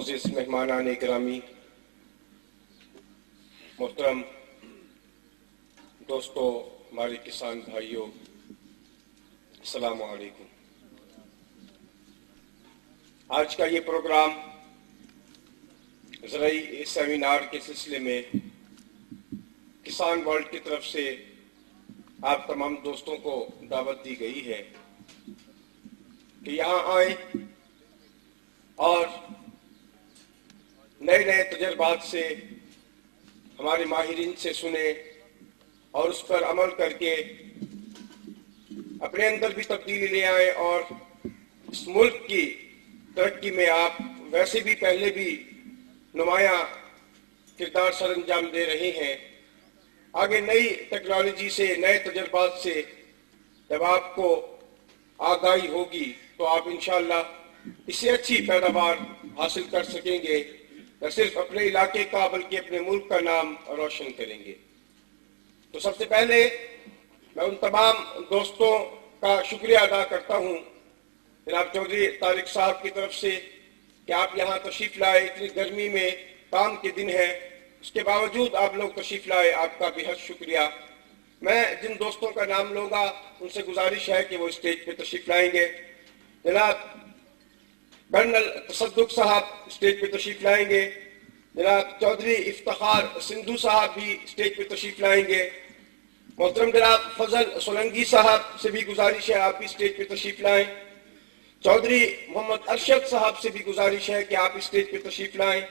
معزز مہمانان گرامی، محترم دوستو، ہمارے کسان بھائیوں، السلام علیکم۔ آج کا یہ پروگرام زرعی سیمینار کے سلسلے میں کسان ورلڈ کی طرف سے آپ تمام دوستوں کو دعوت دی گئی ہے کہ یہاں آئیں اور نئے نئے تجربات سے ہمارے ماہرین سے سنیں اور اس پر عمل کر کے اپنے اندر بھی تبدیلی لے آئیں اور اس ملک کی ترقی میں آپ ویسے بھی پہلے بھی نمایاں کردار سر انجام دے رہے ہیں۔ آگے نئی ٹیکنالوجی سے، نئے تجربات سے جب آپ کو آگاہی ہوگی تو آپ انشاءاللہ اس سے اچھی پیداوار حاصل کر سکیں گے، نہ صرف اپنے علاقے کا بلکہ اپنے ملک کا نام روشن کریں گے۔ تو سب سے پہلے میں ان تمام دوستوں کا شکریہ ادا کرتا ہوں جناب چودھری طارق صاحب کی طرف سے کہ آپ یہاں تشریف لائے۔ اتنی گرمی میں کام کے دن ہے، اس کے باوجود آپ لوگ تشریف لائے، آپ کا بہت شکریہ۔ میں جن دوستوں کا نام لوں گا ان سے گزارش ہے کہ وہ اسٹیج پہ تشریف لائیں گے۔ جناب کرنل تصدق صاحب اسٹیج پہ تشریف لائیں گے، جناب چودھری افتخار سندھو صاحب بھی اسٹیج پہ تشریف لائیں گے، محترم جناب فضل سولنگی صاحب سے بھی گزارش ہے آپ بھی اسٹیج پہ تشریف لائیں، چودھری محمد ارشد صاحب سے بھی گزارش ہے کہ آپ اسٹیج پہ تشریف لائیں،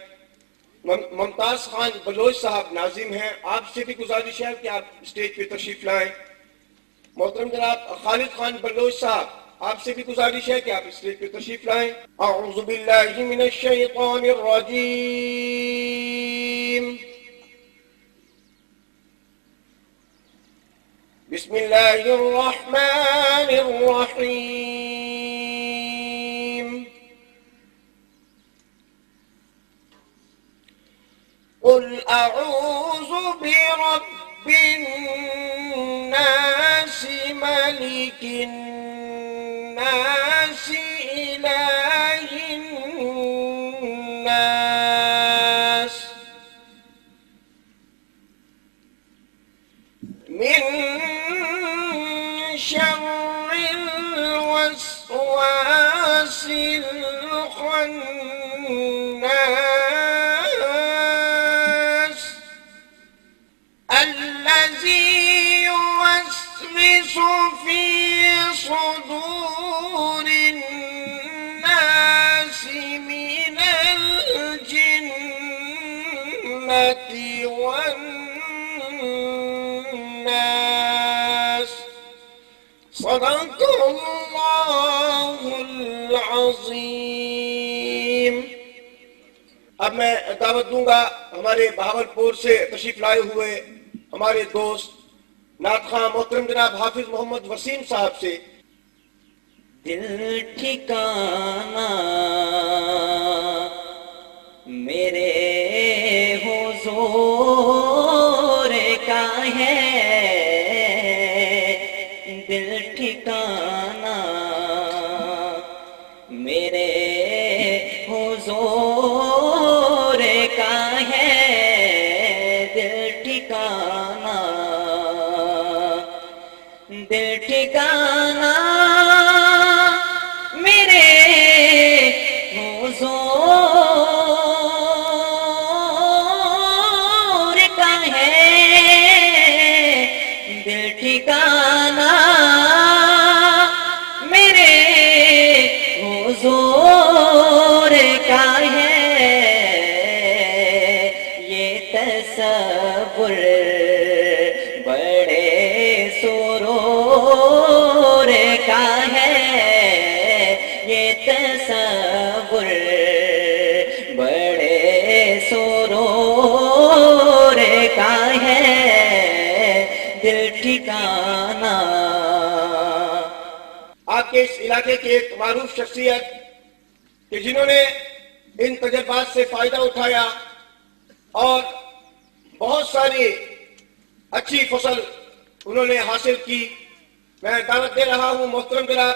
ممتاز خان بلوچ صاحب ناظم ہیں، آپ سے بھی گزارش ہے کہ آپ اسٹیج پہ تشریف لائیں، محترم جناب خالد خان بلوچ صاحب آپ سے بھی گزارش ہے کہ آپ اسٹیج پہ تشریف لائیں۔ اعوذ باللہ من الشیطان الرجیم، بسم اللہ الرحمن الرحیم، قل اعوذ برب الناس ملک الناس الہ الناس من شر الوسواس الخناس الذي يوسوس في صدور الناس من الجنة والناس، صدق اللہ العظیم۔ اب میں دعوت دوں گا ہمارے بہاولپور سے تشریف لائے ہوئے ہمارے دوست نعت خواں محترم جناب حافظ محمد وسیم صاحب سے۔ دل ٹھکانا میرے حضور کا ہے، دل ٹھکانا میرے حضور کا ہے، دل ٹھکانا، دل ٹھکانا میرے حضور کا ہے، دل ٹھکانا میرے حضور کا ہے، یہ تصور بڑے سرور کا ہے، یہ تصور بڑے سرور کا ہے، دل ٹھکانا۔ آپ کے اس علاقے کی ایک معروف شخصیت کہ جنہوں نے ان تجربات سے فائدہ اٹھایا اور بہت ساری اچھی فصل انہوں نے حاصل کی، میں دعوت دے رہا ہوں محترم جناب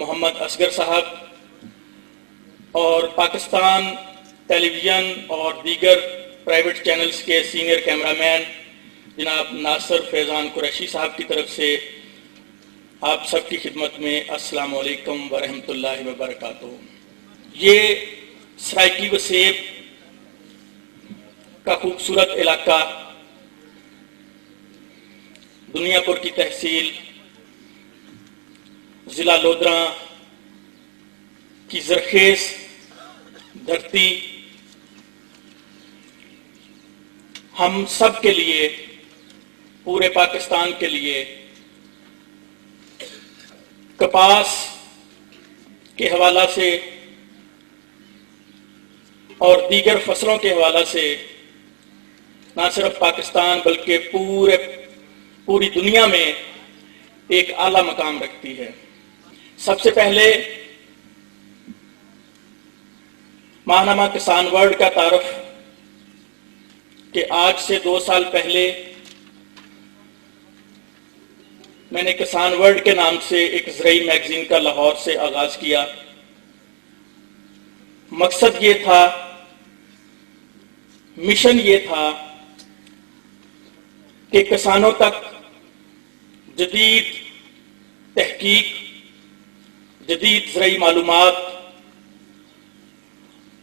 محمد اصغر صاحب اور پاکستان ٹیلی ویژن اور دیگر پرائیویٹ چینلز کے سینئر کیمرامین جناب ناصر فیضان قریشی صاحب کی طرف سے آپ سب کی خدمت میں السلام علیکم ورحمۃ اللہ وبرکاتہ۔ یہ سرائکی وسیب کا خوبصورت علاقہ دنیا پور کی تحصیل ضلع لودھراں کی زرخیز دھرتی ہم سب کے لیے، پورے پاکستان کے لیے کپاس کے حوالہ سے اور دیگر فصلوں کے حوالہ سے نہ صرف پاکستان بلکہ پوری دنیا میں ایک اعلیٰ مقام رکھتی ہے۔ سب سے پہلے ماہنامہ کسان ورلڈ کا تعارف کہ آج سے 2 سال پہلے میں نے کسان ورلڈ کے نام سے ایک زرعی میگزین کا لاہور سے آغاز کیا۔ مقصد یہ تھا، مشن یہ تھا کہ کسانوں تک جدید تحقیق، جدید زرعی معلومات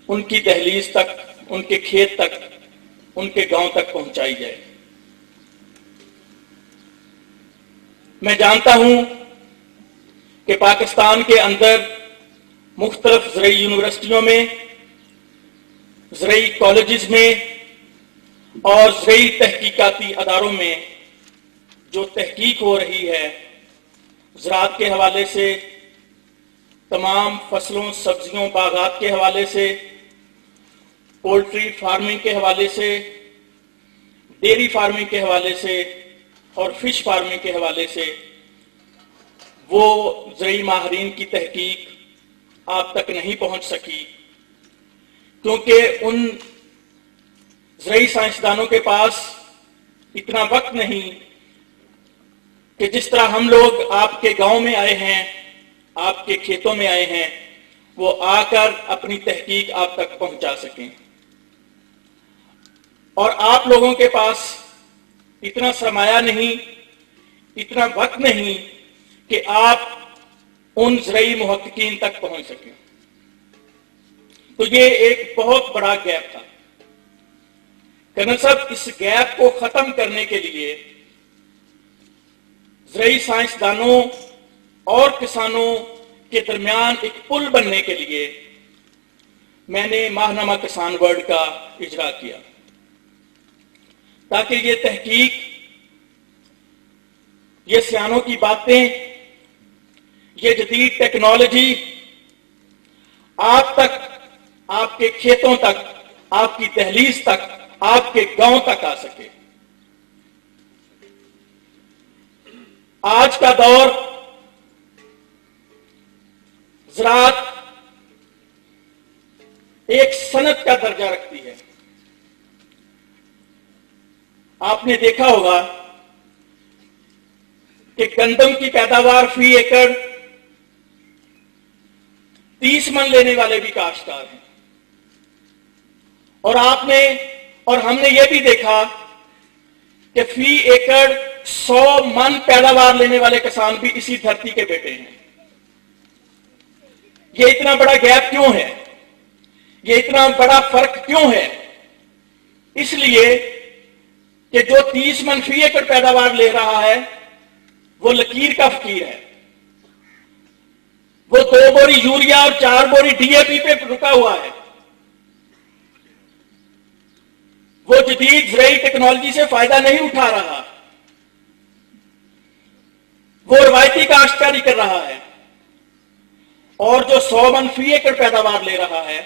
ان کی دہلیز تک، ان کے کھیت تک، ان کے گاؤں تک پہنچائی جائے۔ میں جانتا ہوں کہ پاکستان کے اندر مختلف زرعی یونیورسٹیوں میں، زرعی کالجز میں اور زرعی تحقیقاتی اداروں میں جو تحقیق ہو رہی ہے، زراعت کے حوالے سے، تمام فصلوں، سبزیوں، باغات کے حوالے سے، پولٹری فارمنگ کے حوالے سے، ڈیری فارمنگ کے حوالے سے اور فش فارمنگ کے حوالے سے، وہ زرعی ماہرین کی تحقیق آپ تک نہیں پہنچ سکی، کیونکہ ان زرعی سائنسدانوں کے پاس اتنا وقت نہیں کہ جس طرح ہم لوگ آپ کے گاؤں میں آئے ہیں، آپ کے کھیتوں میں آئے ہیں، وہ آ کر اپنی تحقیق آپ تک پہنچا سکیں۔ اور آپ لوگوں کے پاس اتنا سرمایہ نہیں، اتنا وقت نہیں کہ آپ ان زرعی محققین تک پہنچ سکیں۔ تو یہ ایک بہت بڑا گیپ تھا۔ کرنل صاحب، اس گیپ کو ختم کرنے کے لیے زرعی سائنسدانوں اور کسانوں کے درمیان ایک پل بننے کے لیے میں نے ماہنامہ کسان ورلڈ کا اجرا کیا، تاکہ یہ تحقیق، یہ سیانوں کی باتیں، یہ جدید ٹیکنالوجی آپ تک، آپ کے کھیتوں تک، آپ کی دہلیز تک، آپ کے گاؤں تک آ سکے۔ آج کا دور زراعت ایک صنعت کا درجہ رکھتی ہے۔ آپ نے دیکھا ہوگا کہ گندم کی پیداوار فی ایکڑ 30 من لینے والے بھی کاشتکار ہیں، اور آپ نے اور ہم نے یہ بھی دیکھا کہ فی ایکڑ 100 من پیداوار لینے والے کسان بھی اسی دھرتی کے بیٹے ہیں۔ یہ اتنا بڑا گیپ کیوں ہے؟ یہ اتنا بڑا فرق کیوں ہے؟ اس لیے کہ جو 30 من فی ایکڑ پیداوار لے رہا ہے وہ لکیر کا فقیر ہے، وہ 2 بوری یوریا اور 4 بوری ڈی اے پی پہ رکا ہوا ہے، وہ جدید زرعی ٹیکنالوجی سے فائدہ نہیں اٹھا رہا، وہ روایتی کاشتکاری کر رہا ہے، اور جو 100 من فی ایکڑ پیداوار لے رہا ہے